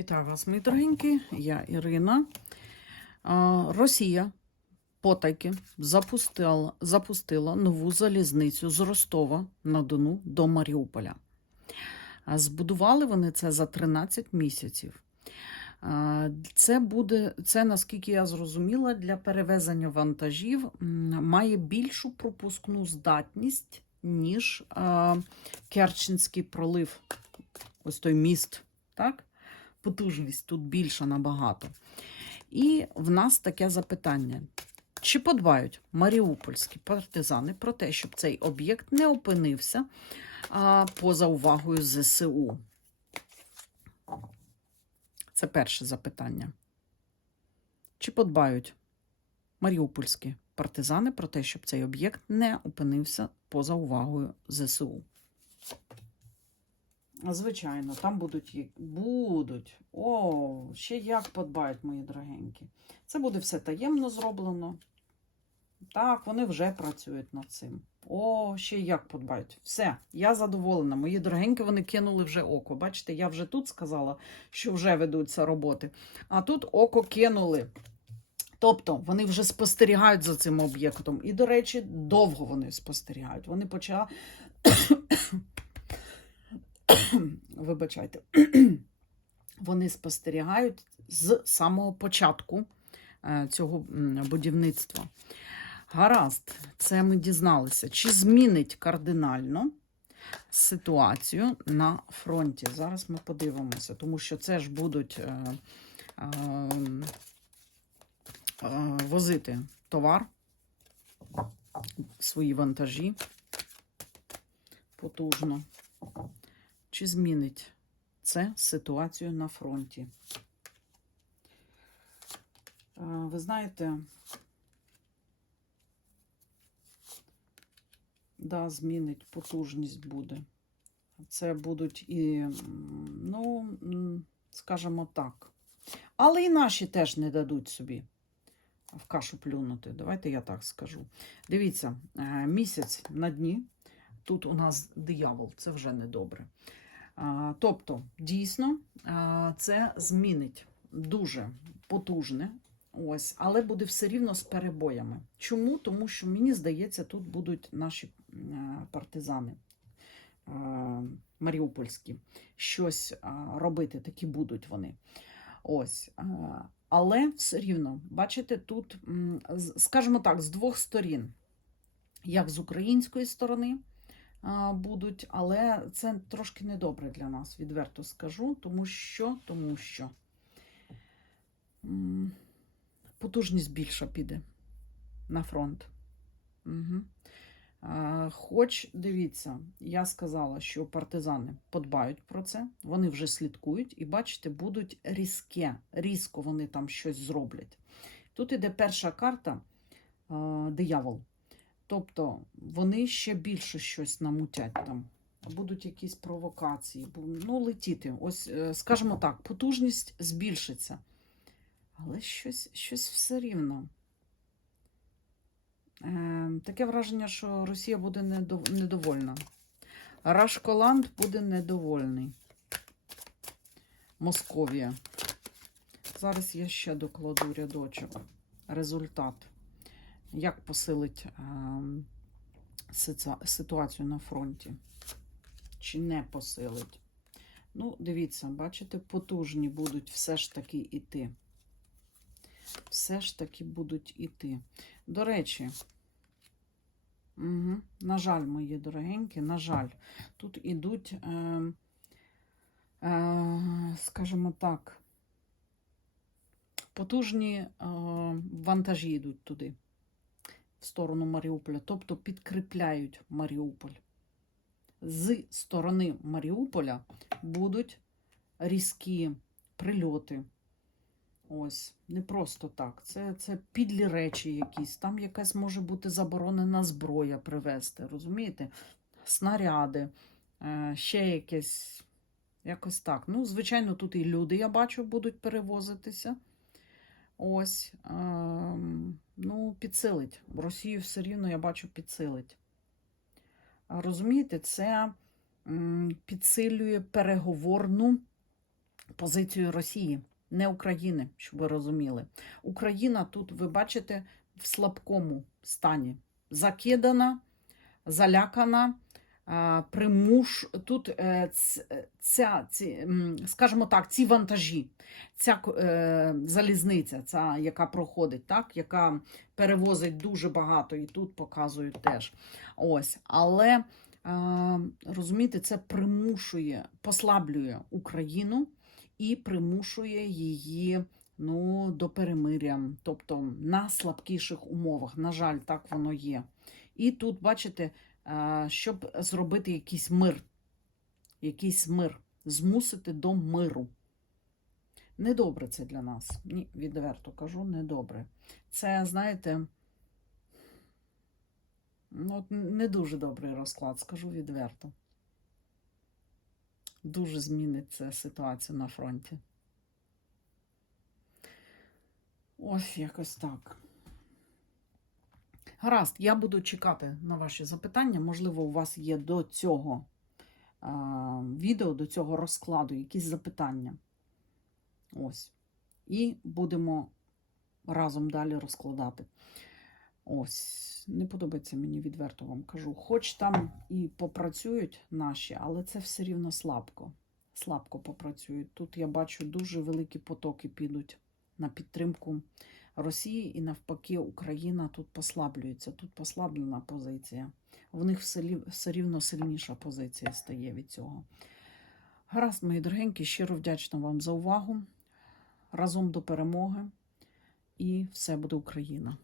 Вітаю вас, мої дорогенькі. Я Ірина. Росія потайки запустила, запустила нову залізницю з Ростова на Дону до Маріуполя. Збудували вони це за 13 місяців. Це буде, це, наскільки я зрозуміла, для перевезення вантажів має більшу пропускну здатність, ніж Керченський пролив. Ось той міст, так? Потужність тут більша набагато. І в нас таке запитання: чи подбають маріупольські партизани про те, щоб цей об'єкт не опинився а, поза увагою ЗСУ? Це перше запитання. Чи подбають маріупольські партизани про те, щоб цей об'єкт не опинився поза увагою ЗСУ? Звичайно, там будуть і- будуть. О, ще як подбають, мої дорогенькі. Це буде все таємно зроблено. Так, вони вже працюють над цим. О, ще як подбають. Все, я задоволена. Мої дорогенькі, вони кинули вже око. Бачите, я вже тут сказала, що вже ведуться роботи. А тут око кинули. Тобто вони вже спостерігають за цим об'єктом. І, до речі, довго вони спостерігають. Вони почали. Вибачайте. Вони спостерігають з самого початку е, цього будівництва. Гаразд, це ми дізналися. Чи змінить кардинально ситуацію на фронті? Зараз ми подивимося, тому що це ж будуть е, е, е, возити товар, свої вантажі потужно. Чи змінить це ситуацію на фронті? Ви знаєте, да, змінить, потужність буде. Це будуть і, ну, скажімо так. Але і наші теж не дадуть собі в кашу плюнути. Давайте я так скажу. Дивіться, е, місяць на дні. Тут у нас диявол, це вже недобре. Тобто, дійсно, це змінить дуже потужне, ось, але буде все рівно з перебоями. Чому? Тому що мені здається, тут будуть наші е, партизани маріупольські щось робити, такі будуть вони. Ось. Але все рівно, бачите, тут, скажімо так, з двох сторін, як з української сторони будуть, але це трошки недобре для нас, відверто скажу, тому що, тому що потужність більша піде на фронт. Угу. Хоч дивіться, я сказала, що партизани подбають про це, вони вже слідкують і, бачите, будуть різке, різко вони там щось зроблять. Тут іде перша карта диявол. Тобто вони ще більше щось намутять там. Будуть якісь провокації, ну, летіти. Ось, е, скажімо так, потужність збільшиться. Але щось, щось все рівно. Е, таке враження, що Росія буде недов- недовольна. Рашколанд буде недовольний. Московія. Зараз я ще докладу рядочок. Результат як посилить ем, ситуацію на фронті. Чи не посилить? Ну, дивіться, бачите, потужні будуть все ж таки іти. Все ж таки будуть іти. До речі, угу, на жаль, мої дорогенькі, на жаль, тут ідуть, е, е, скажімо так, потужні е, вантажі йдуть туди в сторону Маріуполя, тобто підкріпляють Маріуполь. З сторони Маріуполя будуть різкі прильоти. Ось, не просто так. Це, це підлі речі якісь. Там якась може бути заборонена зброя привезти, розумієте? Снаряди, е, ще якесь, якось так. Ну, звичайно, тут і люди, я бачу, будуть перевозитися. Ось, ем, ну, підсилить. Росію все рівно, я бачу, підсилить. Розумієте, це підсилює переговорну позицію Росії, не України, щоб ви розуміли. Україна тут, ви бачите, в слабкому стані. Закидана, залякана, примуш. Тут е, е, ця, ці, скажімо так, ці вантажі, ця е, залізниця, ця, яка проходить, так, яка перевозить дуже багато, і тут показують теж. Ось, але розумієте, це примушує, послаблює Україну і примушує її ну, до перемиря, тобто на слабкіших умовах. На жаль, так воно є. І тут, бачите, щоб зробити якийсь мир, якийсь мир, змусити до миру. Недобре це для нас. Ні, відверто кажу, недобре. Це, знаєте, ну, не дуже добрий розклад, скажу відверто. Дуже зміниться ситуація на фронті. Ось якось так. Гаразд, я буду чекати на ваші запитання. Можливо, у вас є до цього відео, до цього розкладу якісь запитання. Ось. І будемо разом далі розкладати. Ось, не подобається мені відверто вам кажу. Хоч там і попрацюють наші, але це все рівно слабко. Слабко попрацюють. Тут я бачу дуже великі потоки підуть на підтримку Росії і навпаки Україна тут послаблюється. Тут послаблена позиція. В них все, рівно сильніша позиція стає від цього. Гаразд, мої дорогенькі, щиро вдячна вам за увагу. Разом до перемоги. І все буде Україна.